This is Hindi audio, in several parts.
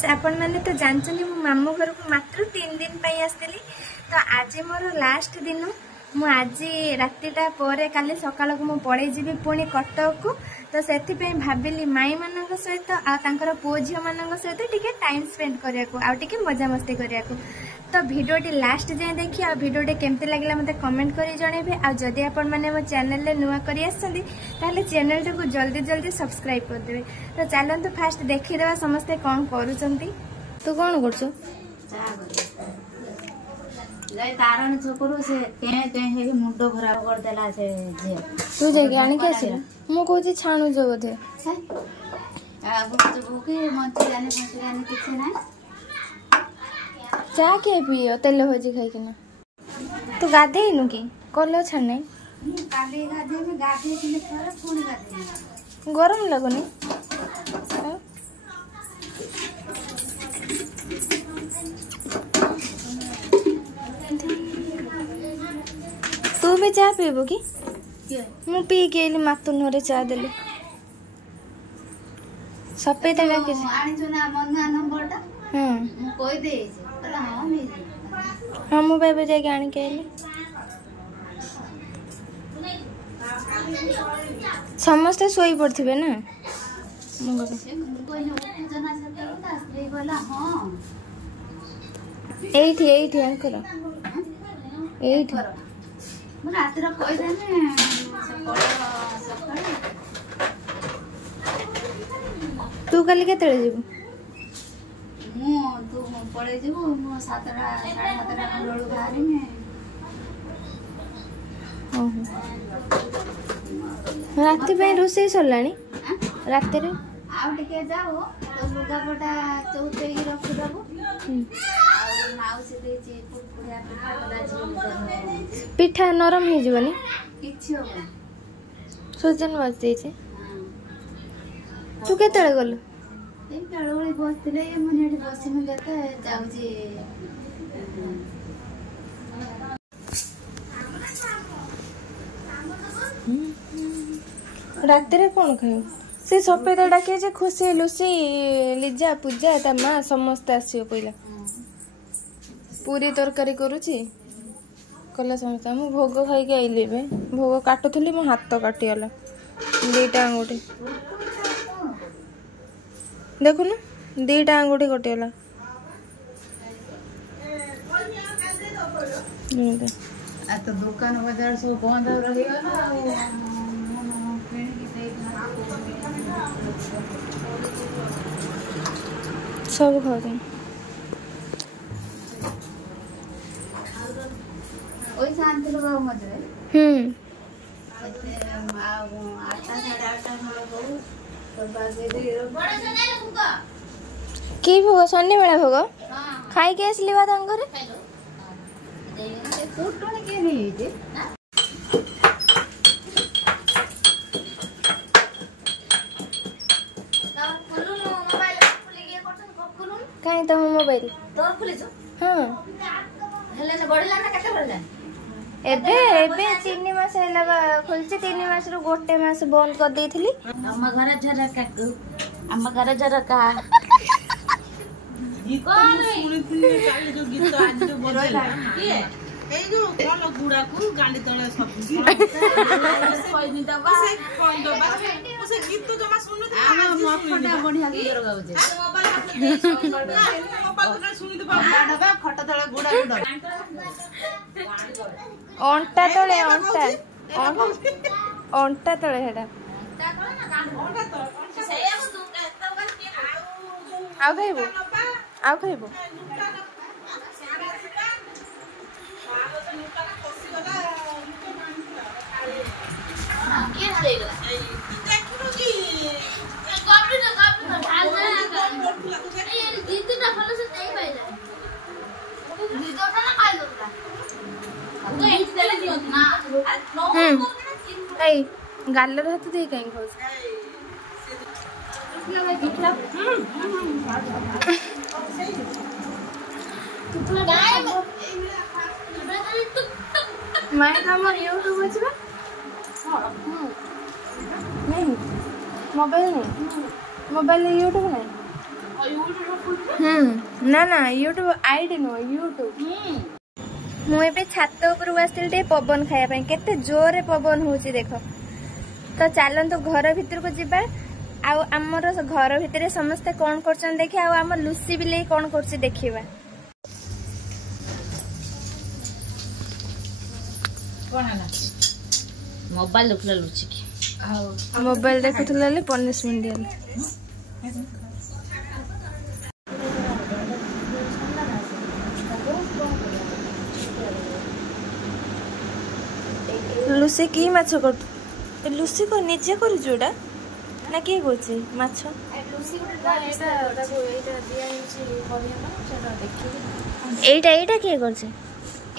फ्रेंड्स आपण मैंने तो जानते मो मामू घर को मात्र 3 दिन पाई आसली। तो आज मोर लास्ट दिन मु आज रातिटा पर काली सकाळ को मु पळै जीवी पुणी कटक को। तो से भाविली माई मान सहित आर पुओ झी मान सहित टिके टाइम स्पेंड करिया को आ टिके मजा मस्ती करिया को। तो वीडियोटी लास्ट जाए देखिए आ वीडियोटी केमती लगे मते कमेंट करी जणेबे। आ जदि आपण माने मो चैनल ले नुआ करी आछंदी ताले चैनल को जल्दी जल्दी सब्सक्राइब कर देबे। तो चलंतु फास्ट देखि देबा समस्ते कोन करूचंती। तू कोन करछो? जाय तारण छोकरो से ते हे मुंडो खराब कर देला से जे तू जे ज्ञान के आसी मु कहूची छाणु जो बोधे आ गुड भूखे मंच जाने किछ ना चा के पियो तेल भजी खाई किना। तू गाधेइनु की कलो छाने काले गाधे में गाधे किने पर पुणी गाधे गरम लगुनी। तू भी चा पीबो की मु पी के मातुन रे चा देले सपेता का के आनी जो ना मंगा नंबरटा मु कोई दे पला हां मी हां मु बेबे जाके आनी के आइले समस्त सोई पड़थिबे ना मु कोई न जना से तो बोला हां एठी अंकल एठी मैं रात रा कोई देने तू कल केतळे जीवु मु तू पळे जीवु मु 7टा 7:30 लोळु बाहरी में राति पे रोसे सरलानी राति रे आउ टिके जाओ तो लुगापटा चौथेई रखि दबो माउसी देछि पुपुरिया पिठा दाजी पिठा नरम हे जीवनी किछि हो सोजन वाज देछि। तू केतळे गल ए बेळोळी बसतिले मने एठी बसी में केते जाउजी राति रे कोन खायो से सपेता डाके जे खुशी लुसी लिजा पूजा ता मां समस्त आसियो पहिला पूरी तरकारी करूची कला समस्त मु भोग खाई के आइले बे भोग काटुथली मो हाथ काटियाला दीटा अंगूठी देखु ना दीटा अंगूठी कटियाला आ तो दुकान बाजार सब बंद रही गला सब खाते ओई शांत लोग मजे 8:30 लोग की भोग सन्नी बेला भोग खाई के आसली बा घर कहीं तो मोबाइल तोर खुलिछ हां हेले ने बढ़ला ना कते बढ़ला एबे 3 मास हैला खोलछि 3 मास रो गोटे मास बंद कर देइथिली। हम घर जरा काकू हम घर जरा का गीत सुनिथिले काली जो गीत आज जो बजला के ए जो कोन गुडा को गांडी तळे सब कोइनी दबा से कोन दबा से गीत तो जमा सुनु आ मफटा बढ़िया गीत गाउजे मोबाइल सुनि दबा दबा फटा तळे गुडा गुडा अंटा तळे अंटा तळे हेडा आउ खाइबो गालर हाथ दे कहीं खाऊस मैं हमर यूट्यूब अछि नहीं मोबाइल यूट्यूब नहीं ना ना यूट्यूब आईडी नो यूट्यूब मु ए छात ऊपर आसती पवन खाया केते जोरे पवन होची देख तो चलतु घर भितर को जीवा आमर घर भितर समस्ते कौन कर देखिए आम लुसी बिले कौन कर देखा मोबाइल देखला लुची की मोबाइल देखुला पनिशमेंट दिया लुसी की माछ कर लुसी को निजे कर जोड़ा ना किए कोची माछ एटा एटा किए करछे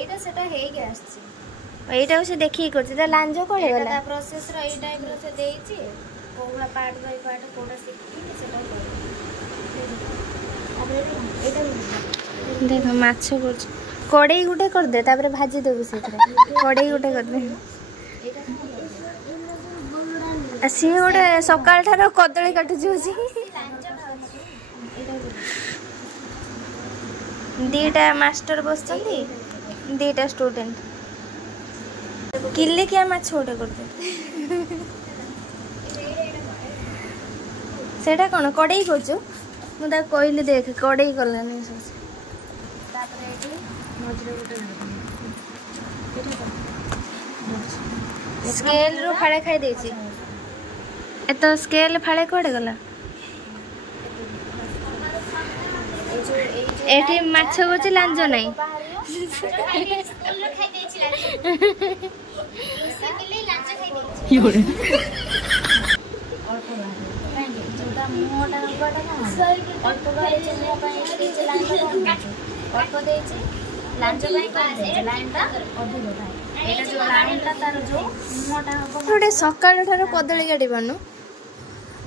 एटा सेटा हे के आछी एटा से देखि करछे त लांजो करे गला प्रोसेस रो ए टाइप रो से देइची कोगला पार्ट बाय पार्ट कोडा सिक्की सेटा कर देख माछ करछ कड़ई गुटे कर दे तापर भाजी देबु सेतरे कड़ई गुटे कर दे सी गोटे सकाल ठार कदली काटुची दीटा मास्टर बस दीटा स्टूडेंट किले क्या माछ गोटे करते सेटा कौन कड़ई कर मुझे कहली देख कड़ई कलानी स्केल रू फाड़े खाई देछि एत स्केल फाड़े कड़े गला एठी माछ गोचे लांज नाही सकाल ठार कदली काटी पानु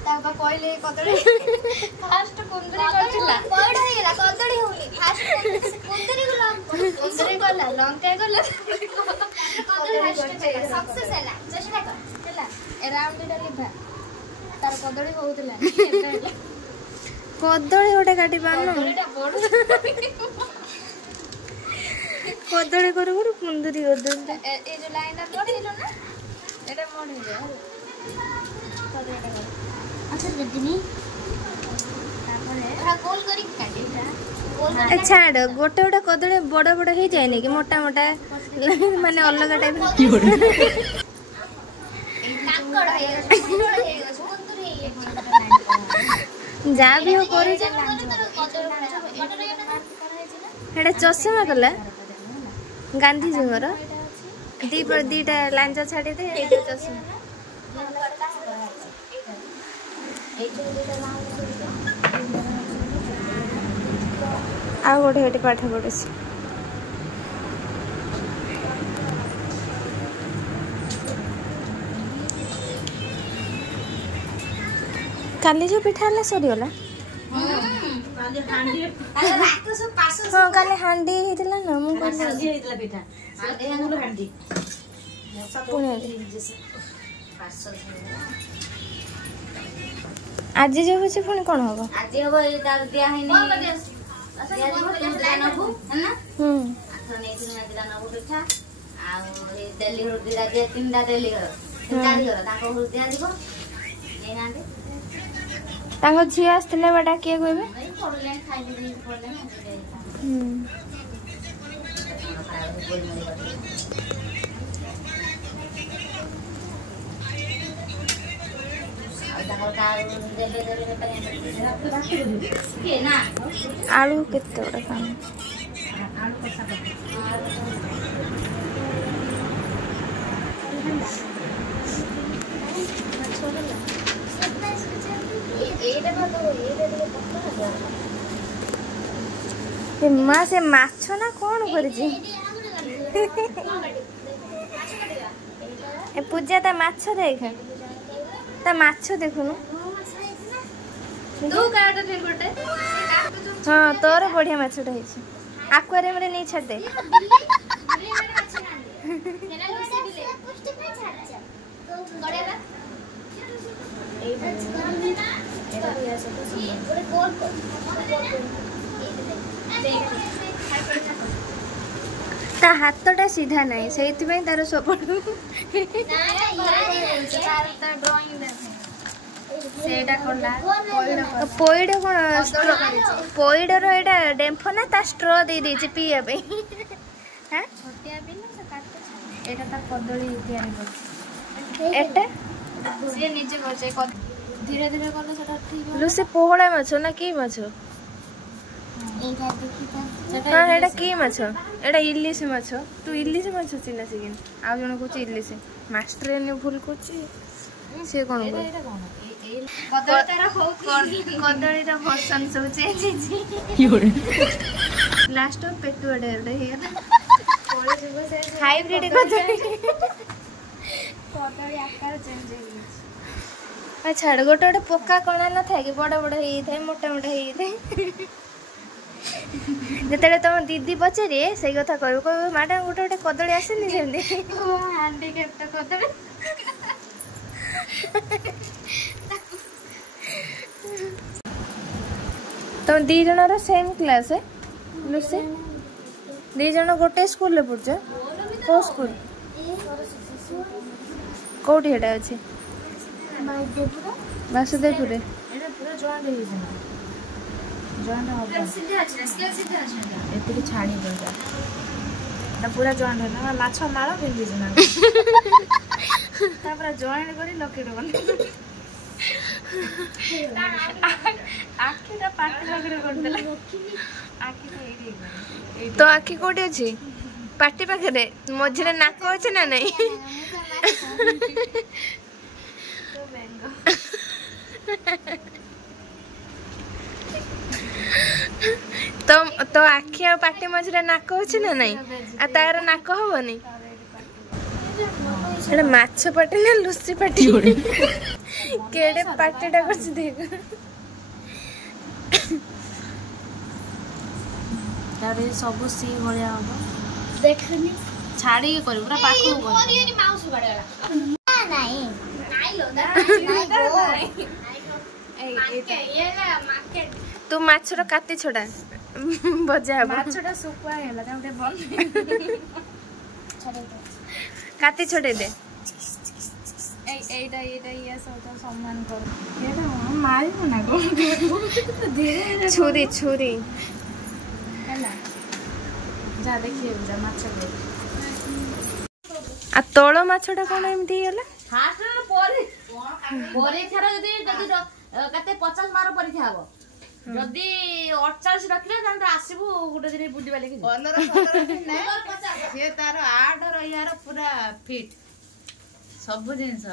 कहले कदली फास्ट कुंदरी करथिला कोड हेला कदली होली फास्ट कुंदरी गला कुंदरी गला लंका गला कदली सक्सेस हैला चेष्टा कर हैला अराउंड इटा लिभा तार कदली होउतला कदली ओटे काटी पानु कदली करू करू कुंदरी कदली ए जो लाइन मोड़िलो ना एटा मोड़िलो कदली एटा अच्छा जदिनी तापरे गोल करी काटीटा छाड़ गोटे गोटे कदली बड़ बड़ हो जाए नहीं कि मोटा मोटा माने अलग टाइप जा भी हो करू एटा चश्मा कला गांधी जी दीटा लांजा छाड़ी दे एटा चश्मा आ गोटे हेटी पाठ पढ़े काली जो पिठा है सरीगला हाँ काली हांडी होता ना मुझे आज जो होचे पुणी कोन होबो आज होबो ए दाल दिया है नै दिया जो दिला नबु है ना आथो नै दिन दिला नबु पिठा आ ए देली हो दिला जे तीनटा देली हो चारि हो ताको हो दिया दिबो नै नांदे ताको झिया आस्तले बडा के कहबे नै पडले खाइ दे पडले आलू केते बड़ा काम माँ से माछ ना कौन कर पूजा ता माछ देख ता माछ देखुनु हाँ तोर बढ़िया माछटा है आक्वारियम रे नहीं छाड़ दे ता हाथटा सीधा नहीं से तार सब पईड कौन पईडर एटा डेम्फ ना ता स्ट्र दे देछि पिया पे हां छोटिया भी ना एटा ता कदली तयारी कर एटा से नीचे करछे धीरे धीरे करले सेटा ठीक हो लुसे पोहळा माछ ना की माछ एटा देखि ता सेटा हां एटा की माछ एटा इलिस माछ तू इलिस माछ चिना सिगिन आ जण को इलिस मास्टर ने भूल कोची से कोन एटा कोन कदली तारा हो कदली रा वर्जन सब चेंज जी लास्ट पेटुडे रे हाइब्रिड कदली आकार चेंज हो अच्छा गोटे गोटे पोका कणा न था कि बड़ बड़ हे थाए मोटा मोटा हे थाए जेतेले तुम दीदी पचारे से कथा कहबो कहबो मैडम गोटे गोटे कदली आसेनी सेमती हैंडीकैप तो कदली तुम दी जन सेम क्लास है लुसी दी जन गोटे स्कूल ले पढ़छ को स्कूल कोठी हेटा अछि वासुदेवपुर एटा पूरा जॉइंट हे जन जॉइंट हो सीधे अछि स्केल सीधे अछि एतिक छाडी गया एटा पूरा जॉइंट है ना माछ माळ पिंदी जना तापर जॉइंट करी लकेट बन आखिटा पाटी लगरे कर देला आखिटा एडी तो आखि कोठी अछि पाटी पाखरे मझरे नाक अछि ना नहीं तो आखि आ पाटी मझरे नाक अछि ना नहीं आ तार नाक होबनी एटा माछ पाटी ना लुसी पाटी केडे पाटीटा करछ देख तारे सब सी भलिया हो देखनी छाड़ी के करी पूरा पाखो कर करियनी माउस गडला नहीं नाइ लो दा ये ना मार्केट तू माछरो काटी छोडा बजा माछटा सुकुआ हेला ताउटे बन छडे काटी छोड़े दे एटा ये सब तो सम्मान कर एटा मारी ना को धीरे छुरी छुरी हैला जा देखिए जा माछ ले आ तोळो माछटा कोन एमती होला हाथ परे थरा जदी कते 50 मार परीक्षा हबो जदी 48 रखले तन आसीबू गुटे दिन बुडी वाले कि 15 17 दिन नै 50 से तार 8 र यार पूरा फिट सब जिंस